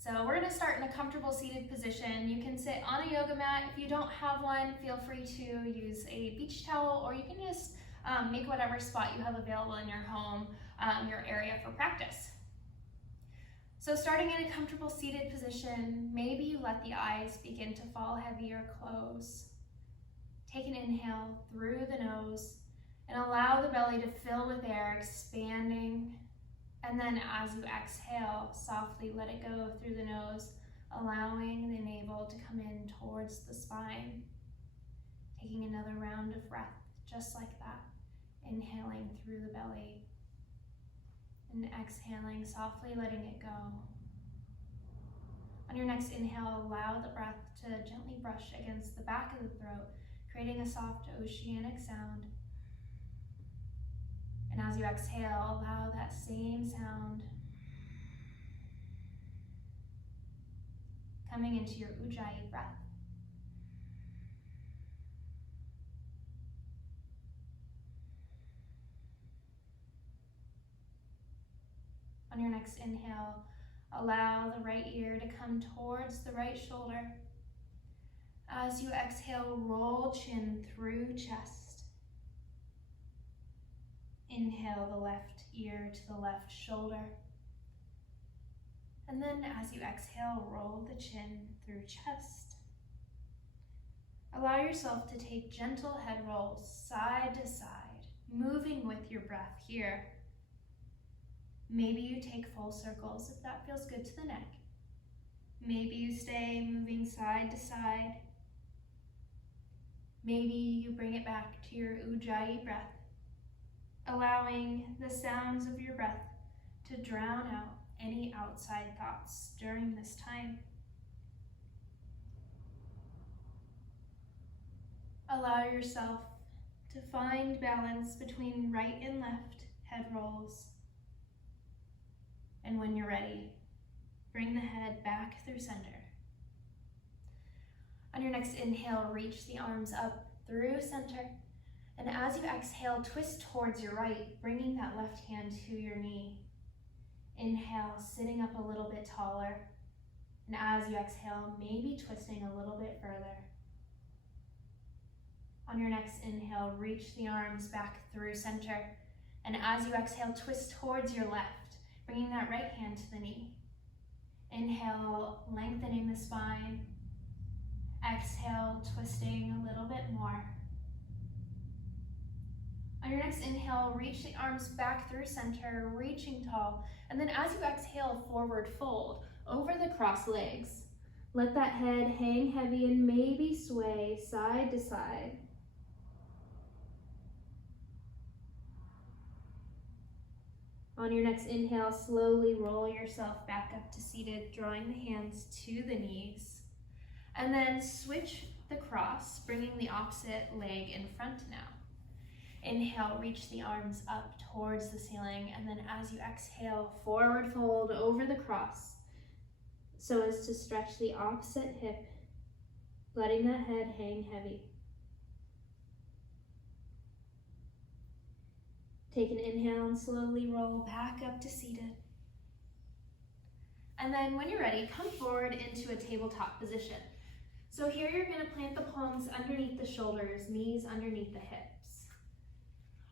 So we're gonna start in a comfortable seated position. You can sit on a yoga mat. If you don't have one, feel free to use a beach towel, or you can just make whatever spot you have available in your home, your area for practice. So starting in a comfortable seated position, maybe you let the eyes begin to fall heavy or close. Take an inhale through the nose and allow the belly to fill with air, expanding. And then as you exhale, softly let it go through the nose, allowing the navel to come in towards the spine. Taking another round of breath, just like that. Inhaling through the belly and exhaling, softly letting it go. On your next inhale, allow the breath to gently brush against the back of the throat, creating a soft oceanic sound. And as you exhale, allow that same sound coming into your Ujjayi breath. On your next inhale, allow the right ear to come towards the right shoulder. As you exhale, roll chin through chest. Inhale the left ear to the left shoulder. And then as you exhale, roll the chin through chest. Allow yourself to take gentle head rolls side to side, moving with your breath here. Maybe you take full circles if that feels good to the neck. Maybe you stay moving side to side. Maybe you bring it back to your Ujjayi breath, allowing the sounds of your breath to drown out any outside thoughts during this time. Allow yourself to find balance between right and left head rolls. And when you're ready, bring the head back through center. On your next inhale, reach the arms up through center. And as you exhale, twist towards your right, bringing that left hand to your knee. Inhale, sitting up a little bit taller. And as you exhale, maybe twisting a little bit further. On your next inhale, reach the arms back through center. And as you exhale, twist towards your left, bringing that right hand to the knee. Inhale, lengthening the spine. Exhale, twisting a little bit more. On your next inhale, reach the arms back through center, reaching tall. And then as you exhale, forward fold over the crossed legs. Let that head hang heavy and maybe sway side to side. On your next inhale, slowly roll yourself back up to seated, drawing the hands to the knees. And then switch the cross, bringing the opposite leg in front now. Inhale, reach the arms up towards the ceiling, and then as you exhale, forward fold over the cross so as to stretch the opposite hip, letting that head hang heavy. Take an inhale and slowly roll back up to seated. And then when you're ready, come forward into a tabletop position. So here you're going to plant the palms underneath the shoulders, knees underneath the hips.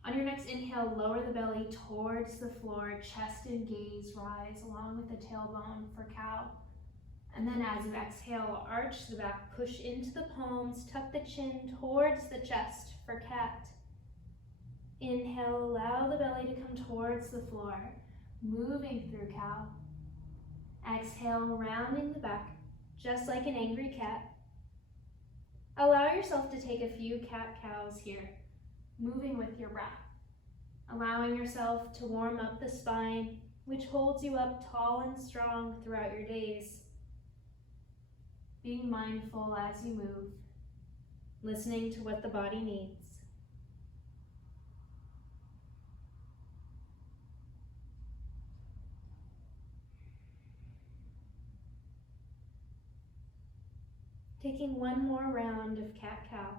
On your next inhale, lower the belly towards the floor, chest and gaze rise along with the tailbone for cow. And then as you exhale, arch the back, push into the palms, tuck the chin towards the chest for cat. Inhale, allow the belly to come towards the floor, moving through cow. Exhale, rounding the back, just like an angry cat. Allow yourself to take a few cat-cows here, moving with your breath. Allowing yourself to warm up the spine, which holds you up tall and strong throughout your days. Being mindful as you move, listening to what the body needs. Taking one more round of cat-cow,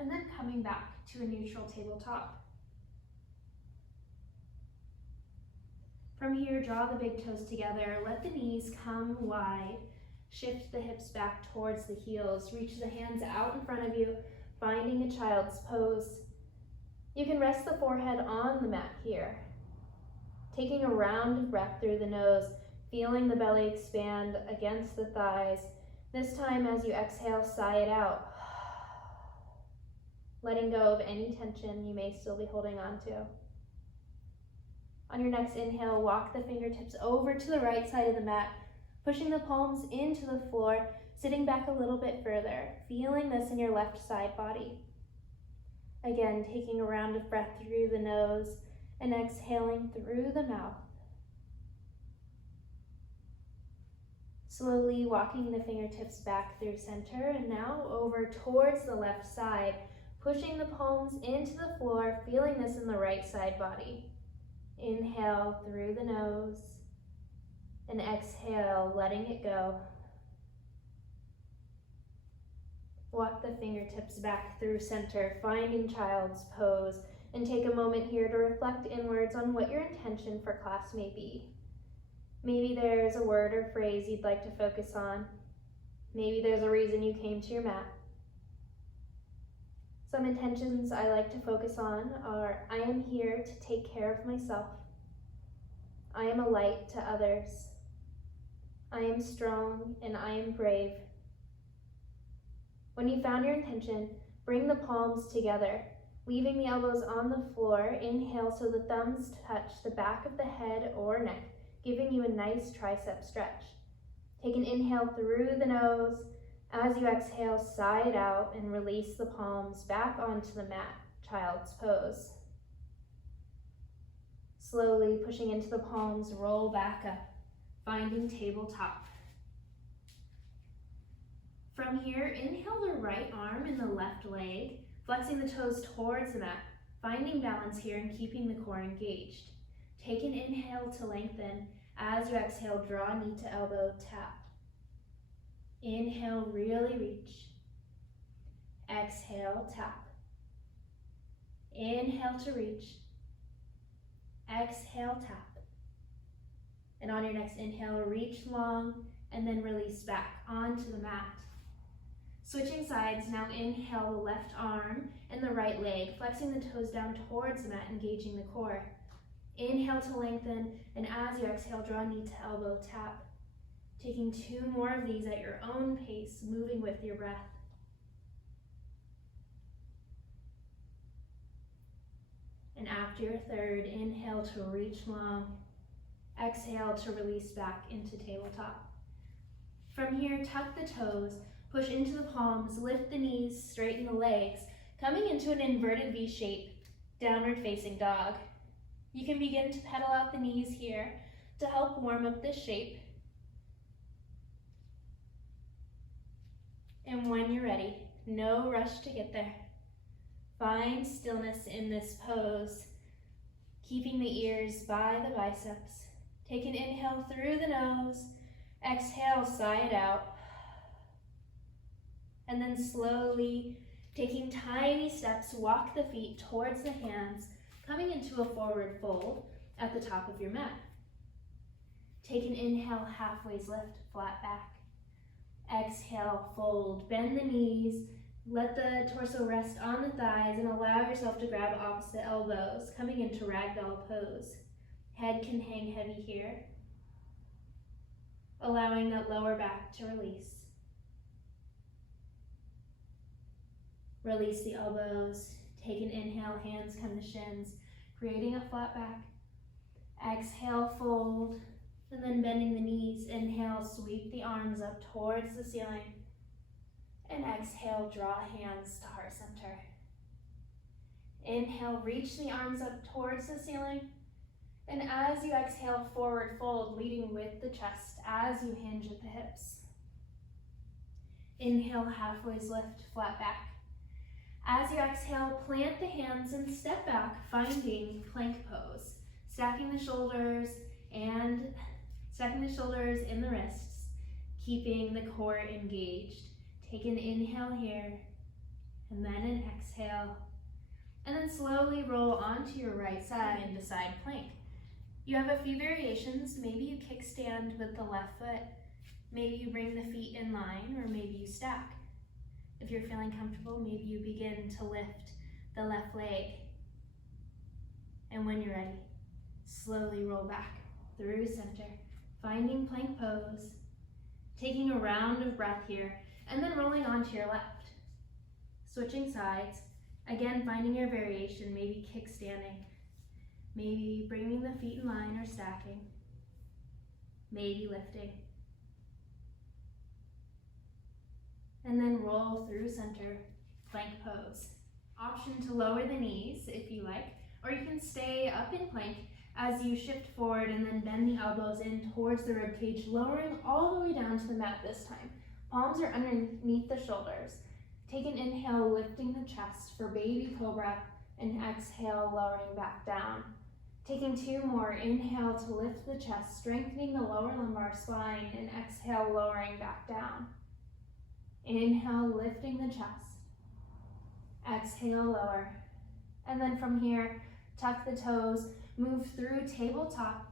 and then coming back to a neutral tabletop. From here, draw the big toes together, let the knees come wide, shift the hips back towards the heels, reach the hands out in front of you, finding a child's pose. You can rest the forehead on the mat here, taking a round of breath through the nose, feeling the belly expand against the thighs. This time, as you exhale, sigh it out, letting go of any tension you may still be holding on to. On your next inhale, walk the fingertips over to the right side of the mat, pushing the palms into the floor, sitting back a little bit further, feeling this in your left side body. Again, taking a round of breath through the nose and exhaling through the mouth. Slowly walking the fingertips back through center and now over towards the left side, pushing the palms into the floor, feeling this in the right side body. Inhale through the nose and exhale, letting it go. Walk the fingertips back through center, finding child's pose, and take a moment here to reflect inwards on what your intention for class may be. Maybe there's a word or phrase you'd like to focus on. Maybe there's a reason you came to your mat. Some intentions I like to focus on are, I am here to take care of myself. I am a light to others. I am strong and I am brave. When you found your intention, bring the palms together, leaving the elbows on the floor. Inhale so the thumbs touch the back of the head or neck, giving you a nice tricep stretch. Take an inhale through the nose. As you exhale, sigh it out and release the palms back onto the mat, child's pose. Slowly pushing into the palms, roll back up, finding tabletop. From here, inhale the right arm and the left leg, flexing the toes towards the mat, finding balance here and keeping the core engaged. Take an inhale to lengthen. As you exhale, draw knee to elbow, tap. Inhale, really reach. Exhale, tap. Inhale to reach. Exhale, tap. And on your next inhale, reach long and then release back onto the mat. Switching sides, now inhale the left arm and the right leg, flexing the toes down towards the mat, engaging the core. Inhale to lengthen, and as you exhale, draw knee to elbow, tap. Taking 2 more of these at your own pace, moving with your breath. And after your third, inhale to reach long. Exhale to release back into tabletop. From here, tuck the toes, push into the palms, lift the knees, straighten the legs, coming into an inverted V shape, downward facing dog. You can begin to pedal out the knees here to help warm up this shape. And when you're ready, no rush to get there. Find stillness in this pose, keeping the ears by the biceps. Take an inhale through the nose, exhale, sigh it out. And then slowly, taking tiny steps, walk the feet towards the hands, coming into a forward fold at the top of your mat. Take an inhale, halfway lift, flat back. Exhale, fold, bend the knees, let the torso rest on the thighs and allow yourself to grab opposite elbows, coming into ragdoll pose. Head can hang heavy here, allowing that lower back to release. Release the elbows, take an inhale, hands come to shins, creating a flat back. Exhale, fold, and then bending the knees. Inhale, sweep the arms up towards the ceiling. And exhale, draw hands to heart center. Inhale, reach the arms up towards the ceiling. And as you exhale, forward fold, leading with the chest as you hinge at the hips. Inhale, halfway lift, flat back. As you exhale, plant the hands and step back, finding plank pose. Stacking the shoulders in the wrists, keeping the core engaged. Take an inhale here, and then an exhale. And then slowly roll onto your right side into side plank. You have a few variations. Maybe you kickstand with the left foot, maybe you bring the feet in line, or maybe you stack. If you're feeling comfortable, maybe you begin to lift the left leg. And when you're ready, slowly roll back through center, finding plank pose, taking a round of breath here, and then rolling onto your left. Switching sides, again finding your variation, maybe kickstanding, maybe bringing the feet in line or stacking, maybe lifting. And then roll through center, plank pose. Option to lower the knees if you like, or you can stay up in plank as you shift forward and then bend the elbows in towards the rib cage, lowering all the way down to the mat this time. Palms are underneath the shoulders. Take an inhale, lifting the chest for baby cobra, and exhale, lowering back down. Taking two more, inhale to lift the chest, strengthening the lower lumbar spine, and exhale, lowering back down. Inhale, lifting the chest. Exhale, lower. And then from here, tuck the toes, move through tabletop,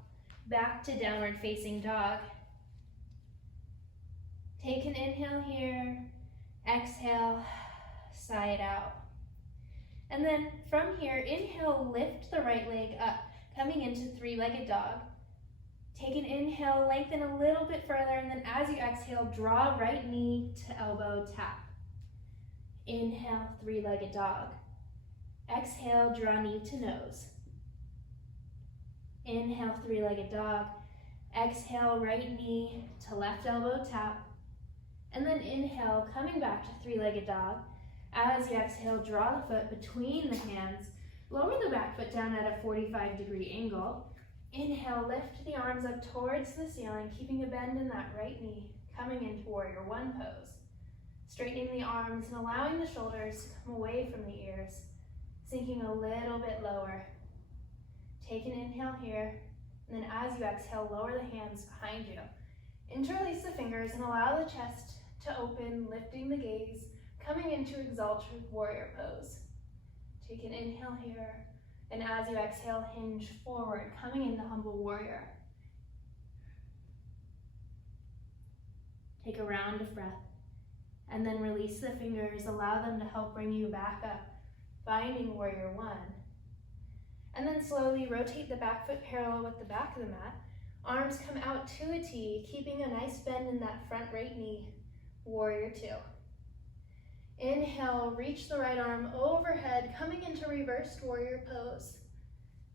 back to downward facing dog. Take an inhale here, exhale, sigh it out. And then from here, inhale, lift the right leg up, coming into three-legged dog. Take an inhale, lengthen a little bit further, and then as you exhale, draw right knee to elbow tap. Inhale, three-legged dog. Exhale, draw knee to nose. Inhale, three-legged dog. Exhale, right knee to left elbow tap. And then inhale, coming back to three-legged dog. As you exhale, draw the foot between the hands. Lower the back foot down at a 45-degree angle. Inhale, lift the arms up towards the ceiling, keeping a bend in that right knee, coming into warrior one pose. Straightening the arms and allowing the shoulders to come away from the ears, sinking a little bit lower. Take an inhale here, and then as you exhale, lower the hands behind you. Interlace the fingers and allow the chest to open, lifting the gaze, coming into exalted warrior pose. Take an inhale here, and as you exhale, hinge forward, coming into humble warrior. Take a round of breath, and then release the fingers, allow them to help bring you back up, finding warrior one. And then slowly rotate the back foot parallel with the back of the mat. Arms come out to a T, keeping a nice bend in that front right knee, warrior two. Inhale, reach the right arm overhead, coming into reversed warrior pose.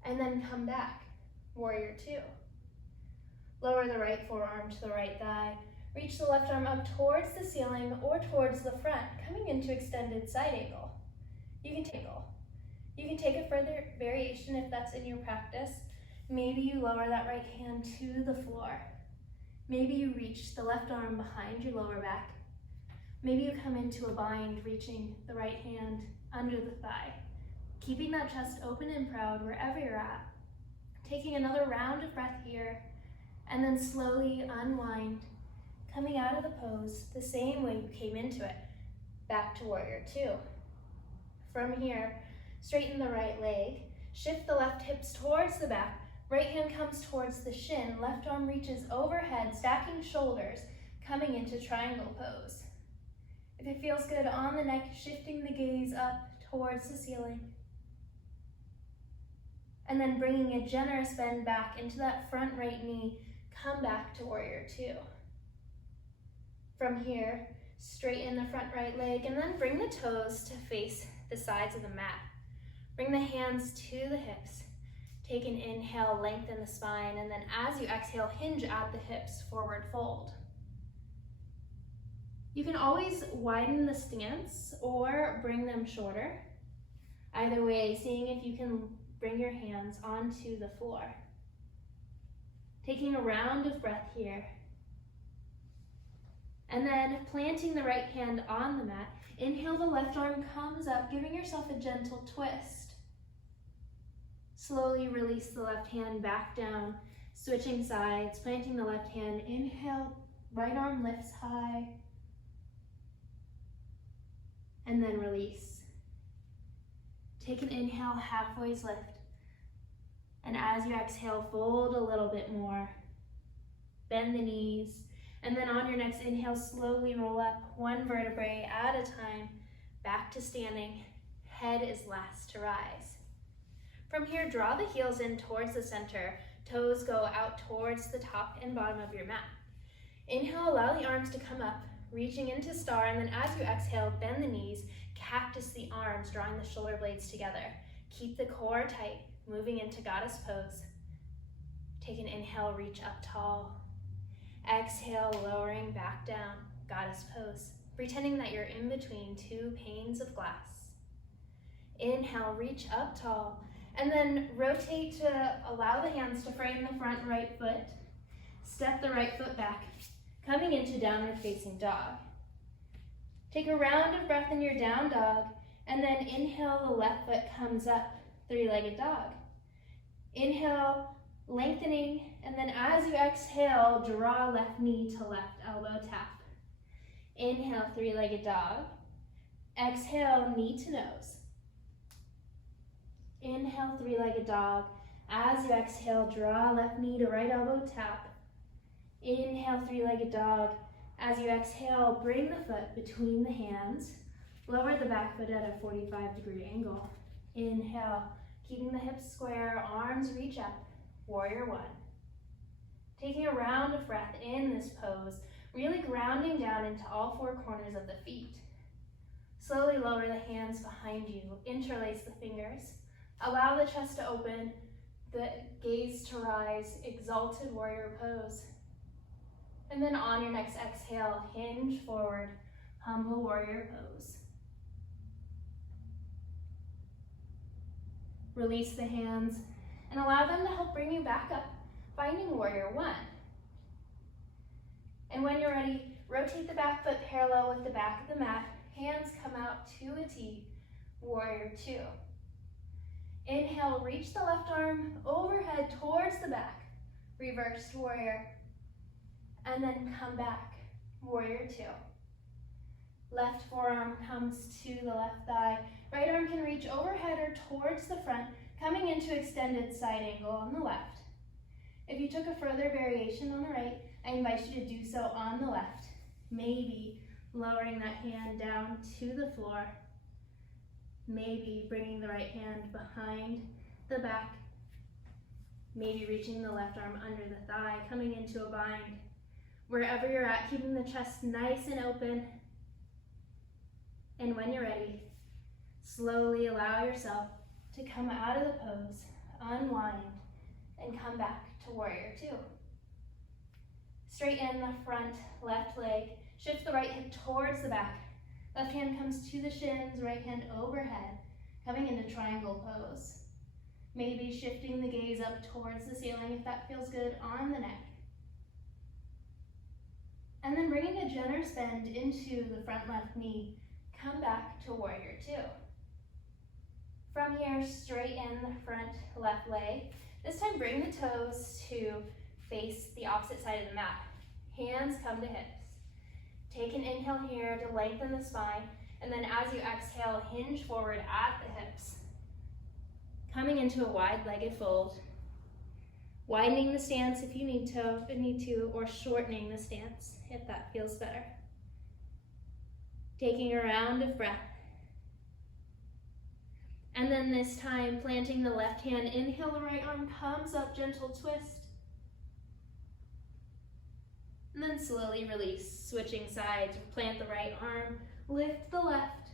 And then come back, warrior two. Lower the right forearm to the right thigh. Reach the left arm up towards the ceiling or towards the front, coming into extended side angle. You can take a further variation if that's in your practice. Maybe you lower that right hand to the floor. Maybe you reach the left arm behind your lower back. Maybe you come into a bind, reaching the right hand under the thigh. Keeping that chest open and proud wherever you're at. Taking another round of breath here, and then slowly unwind, coming out of the pose the same way you came into it, back to warrior two. From here, straighten the right leg, shift the left hips towards the back, right hand comes towards the shin, left arm reaches overhead, stacking shoulders, coming into triangle pose. If it feels good on the neck, shifting the gaze up towards the ceiling. And then bringing a generous bend back into that front right knee, come back to warrior two. From here, straighten the front right leg and then bring the toes to face the sides of the mat. Bring the hands to the hips. Take an inhale, lengthen the spine, and then as you exhale, hinge at the hips, forward fold. You can always widen the stance or bring them shorter. Either way, seeing if you can bring your hands onto the floor. Taking a round of breath here. And then planting the right hand on the mat. Inhale, the left arm comes up, giving yourself a gentle twist. Slowly release the left hand back down, switching sides, planting the left hand. Inhale, right arm lifts high. And then release. Take an inhale, halfway lift. And as you exhale, fold a little bit more. Bend the knees. And then on your next inhale, slowly roll up one vertebrae at a time, back to standing. Head is last to rise. From here, draw the heels in towards the center. Toes go out towards the top and bottom of your mat. Inhale, allow the arms to come up, reaching into star, and then as you exhale, bend the knees, cactus the arms, drawing the shoulder blades together. Keep the core tight, moving into goddess pose. Take an inhale, reach up tall. Exhale, lowering back down, goddess pose, pretending that you're in between two panes of glass. Inhale, reach up tall, and then rotate to allow the hands to frame the front right foot. Step the right foot back, coming into downward facing dog. Take a round of breath in your down dog, and then inhale, the left foot comes up, three-legged dog. Inhale, lengthening, and then as you exhale, draw left knee to left elbow tap. Inhale, three-legged dog. Exhale, knee to nose. Inhale, three-legged dog. As you exhale, draw left knee to right elbow tap. Inhale, three-legged dog. As you exhale, bring the foot between the hands. Lower the back foot at a 45-degree angle. Inhale, keeping the hips square, arms reach up. Warrior one. Taking a round of breath in this pose, really grounding down into all four corners of the feet. Slowly lower the hands behind you, interlace the fingers. Allow the chest to open, the gaze to rise, exalted warrior pose. And then on your next exhale, hinge forward, humble warrior pose. Release the hands and allow them to help bring you back up, finding warrior one. And when you're ready, rotate the back foot parallel with the back of the mat. Hands come out to a T, warrior two. Inhale, reach the left arm overhead towards the back, reversed warrior. And then come back, warrior two. Left forearm comes to the left thigh. Right arm can reach overhead or towards the front, coming into extended side angle on the left. If you took a further variation on the right, I invite you to do so on the left. Maybe lowering that hand down to the floor. Maybe bringing the right hand behind the back. Maybe reaching the left arm under the thigh, coming into a bind. Wherever you're at, keeping the chest nice and open. And when you're ready, slowly allow yourself to come out of the pose, unwind, and come back to warrior two. Straighten the front left leg, shift the right hip towards the back. Left hand comes to the shins, right hand overhead, coming into triangle pose. Maybe shifting the gaze up towards the ceiling if that feels good on the neck. And then bringing a generous bend into the front left knee, come back to warrior two. From here, straighten the front left leg. This time, bring the toes to face the opposite side of the mat. Hands come to hips. Take an inhale here to lengthen the spine, and then as you exhale, hinge forward at the hips. Coming into a wide-legged fold. Widening the stance if you need to, or shortening the stance if that feels better. Taking a round of breath. And then this time, planting the left hand, inhale, the right arm comes up, gentle twist. And then slowly release, switching sides, plant the right arm, lift the left.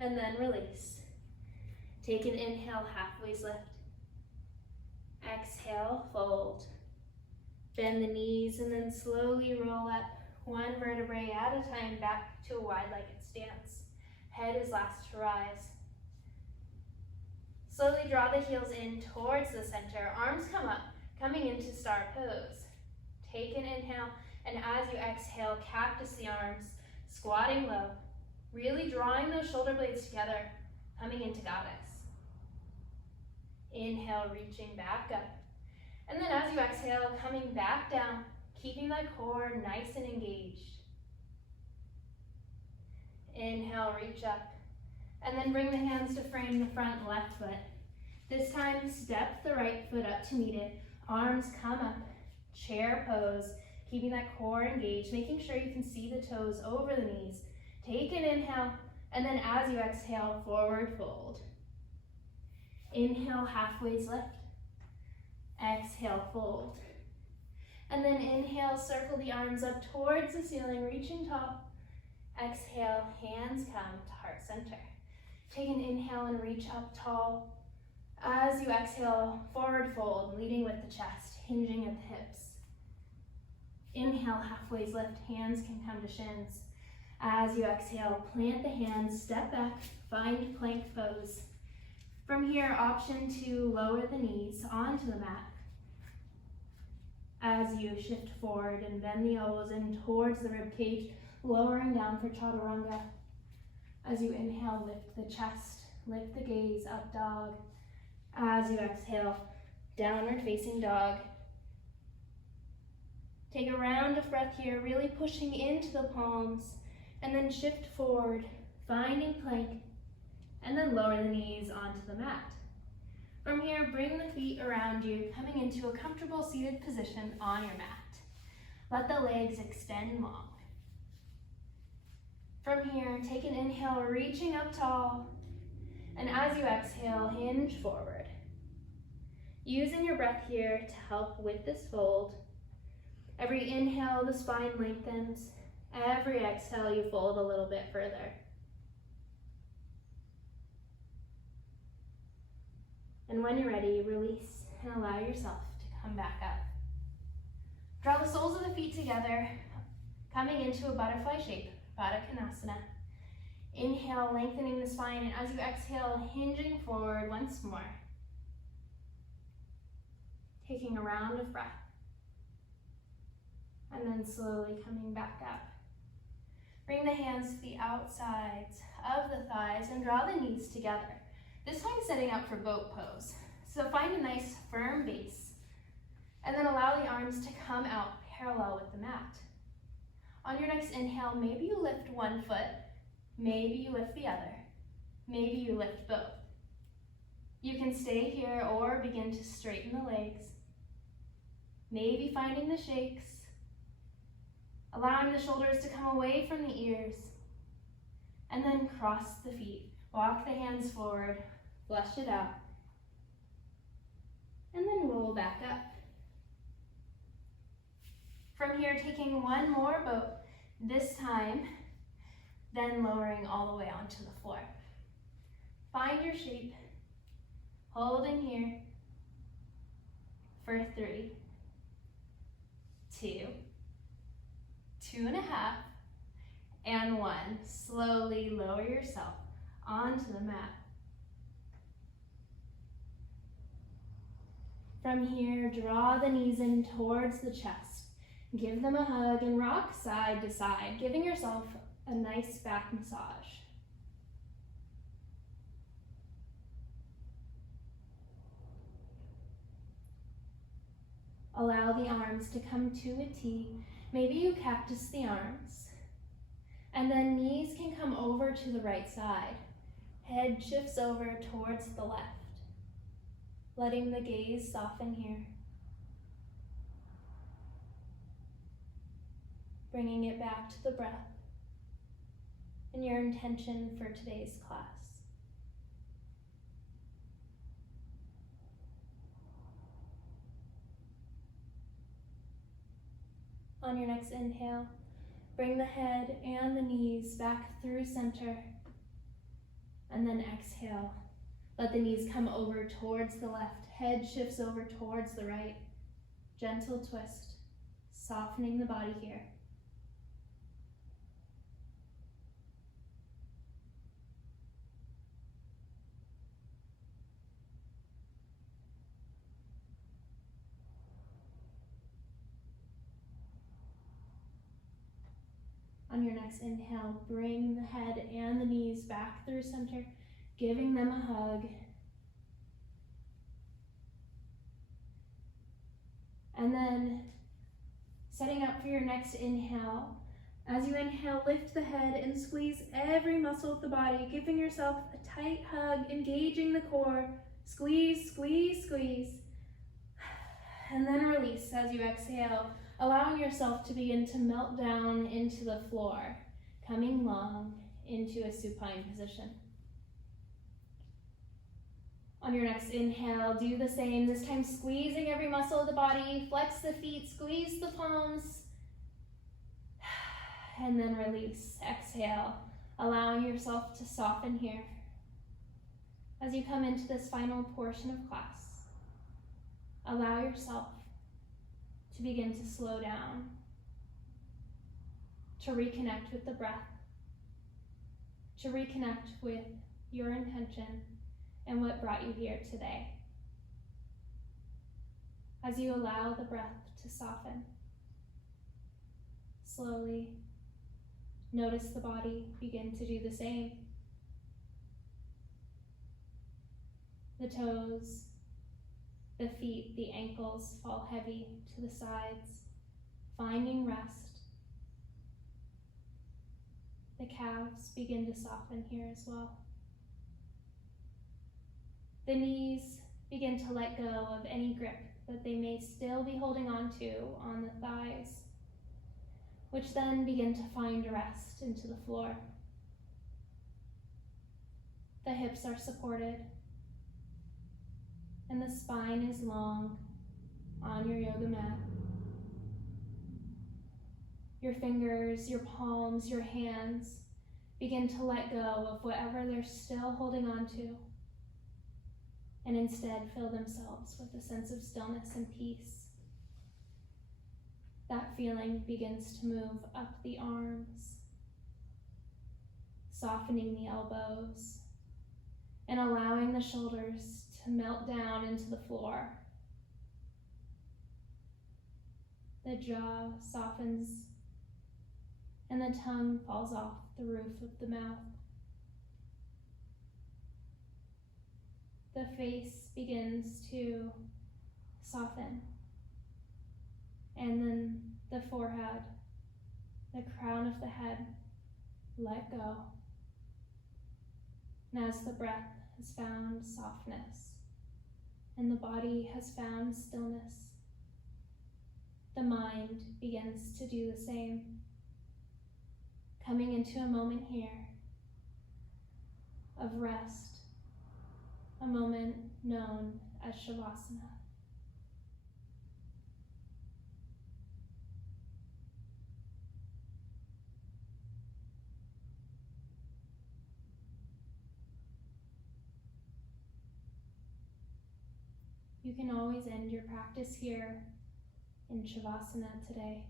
And then release. Take an inhale, halfway's lift. Exhale, fold. Bend the knees and then slowly roll up one vertebrae at a time back to a wide-legged stance. Head is last to rise. Slowly draw the heels in towards the center. Arms come up, coming into star pose. Take an inhale, and as you exhale, cactus the arms, squatting low. Really drawing those shoulder blades together, coming into goddess. Inhale, reaching back up. And then as you exhale, coming back down, keeping that core nice and engaged. Inhale, reach up. And then bring the hands to frame the front left foot. This time, step the right foot up to meet it. Arms come up, chair pose, keeping that core engaged, making sure you can see the toes over the knees. Take an inhale, and then as you exhale, forward fold. Inhale, halfway lift. Exhale, fold. And then inhale, circle the arms up towards the ceiling, reaching tall. Exhale, hands come to heart center. Take an inhale and reach up tall. As you exhale, forward fold, leading with the chest, hinging at the hips. Inhale, halfway lift, hands can come to shins. As you exhale, plant the hands, step back, find plank pose. From here, option to lower the knees onto the mat. As you shift forward and bend the elbows in towards the rib cage, lowering down for chaturanga. As you inhale, lift the chest, lift the gaze, up dog. As you exhale, downward facing dog. Take a round of breath here, really pushing into the palms, and then shift forward, finding plank, and then lower the knees onto the mat. From here, bring the feet around you, coming into a comfortable seated position on your mat. Let the legs extend long. From here, take an inhale, reaching up tall, and as you exhale, hinge forward. Using your breath here to help with this fold. Every inhale, the spine lengthens. Every exhale, you fold a little bit further. And when you're ready, release and allow yourself to come back up. Draw the soles of the feet together, coming into a butterfly shape, Baddha Konasana. Inhale, lengthening the spine, and as you exhale, hinging forward once more. Taking a round of breath. And then slowly coming back up. Bring the hands to the outsides of the thighs and draw the knees together. This time setting up for boat pose. So find a nice firm base. And then allow the arms to come out parallel with the mat. On your next inhale, maybe you lift one foot, maybe you lift the other, maybe you lift both. You can stay here or begin to straighten the legs. Maybe finding the shakes. Allowing the shoulders to come away from the ears. And then cross the feet. Walk the hands forward, flush it out. And then roll back up. From here, taking one more boat, this time, then lowering all the way onto the floor. Find your shape, holding here for 3, 2, 2.5, and 1. Slowly lower yourself onto the mat. From here, draw the knees in towards the chest. Give them a hug and rock side to side, giving yourself a nice back massage. Allow the arms to come to a T. Maybe you cactus the arms. And then knees can come over to the right side. Head shifts over towards the left. Letting the gaze soften here. Bringing it back to the breath and your intention for today's class. On your next inhale, bring the head and the knees back through center. And then exhale. Let the knees come over towards the left. Head shifts over towards the right. Gentle twist, softening the body here. On your next inhale, bring the head and the knees back through center, giving them a hug. And then setting up for your next inhale, As you inhale, lift the head and squeeze every muscle of the body, giving yourself a tight hug, engaging the core. Squeeze, squeeze, squeeze. And then release as you exhale, allowing yourself to begin to melt down into the floor, coming long into a supine position. On your next inhale, do the same, this time squeezing every muscle of the body, flex the feet, squeeze the palms, and then release. Exhale, allowing yourself to soften here. As you come into this final portion of class, allow yourself to begin to slow down, to reconnect with the breath, to reconnect with your intention and what brought you here today. As you allow the breath to soften, slowly notice the body begin to do the same. The toes, the feet, the ankles fall heavy to the sides, finding rest. The calves begin to soften here as well. The knees begin to let go of any grip that they may still be holding on to on the thighs, which then begin to find rest into the floor. The hips are supported, and the spine is long on your yoga mat. Your fingers, your palms, your hands begin to let go of whatever they're still holding on to, and instead fill themselves with a sense of stillness and peace. That feeling begins to move up the arms, softening the elbows, and allowing the shoulders to melt down into the floor. The jaw softens, and the tongue falls off the roof of the mouth. The face begins to soften, and then the forehead, the crown of the head, let go. And as the breath has found softness and the body has found stillness, the mind begins to do the same, coming into a moment here of rest, a moment known as Shavasana. You can always end your practice here in Shavasana today.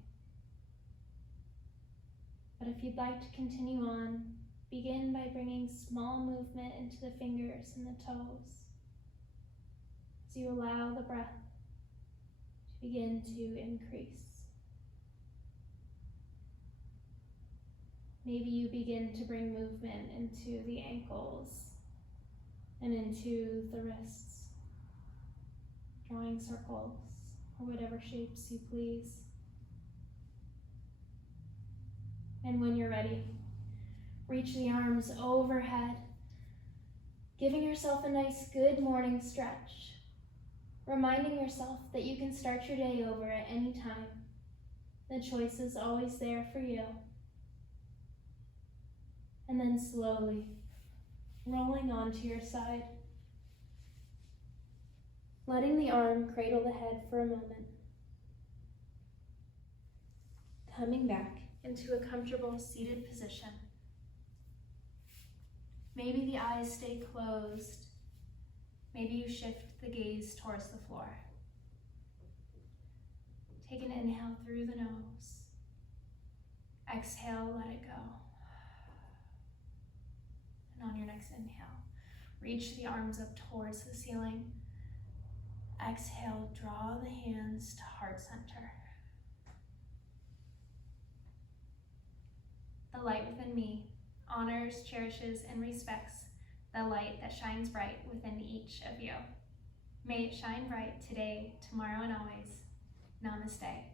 But if you'd like to continue on, begin by bringing small movement into the fingers and the toes as you allow the breath to begin to increase. Maybe you begin to bring movement into the ankles and into the wrists, drawing circles or whatever shapes you please. And when you're ready, reach the arms overhead, giving yourself a nice good morning stretch, reminding yourself that you can start your day over at any time. The choice is always there for you. And then slowly rolling onto your side, letting the arm cradle the head for a moment. Coming back into a comfortable seated position. Maybe the eyes stay closed. Maybe you shift the gaze towards the floor. Take an inhale through the nose. Exhale, let it go. And on your next inhale, reach the arms up towards the ceiling. Exhale, draw the hands to heart center. The light within me honors, cherishes, and respects the light that shines bright within each of you. May it shine bright today, tomorrow, and always. Namaste.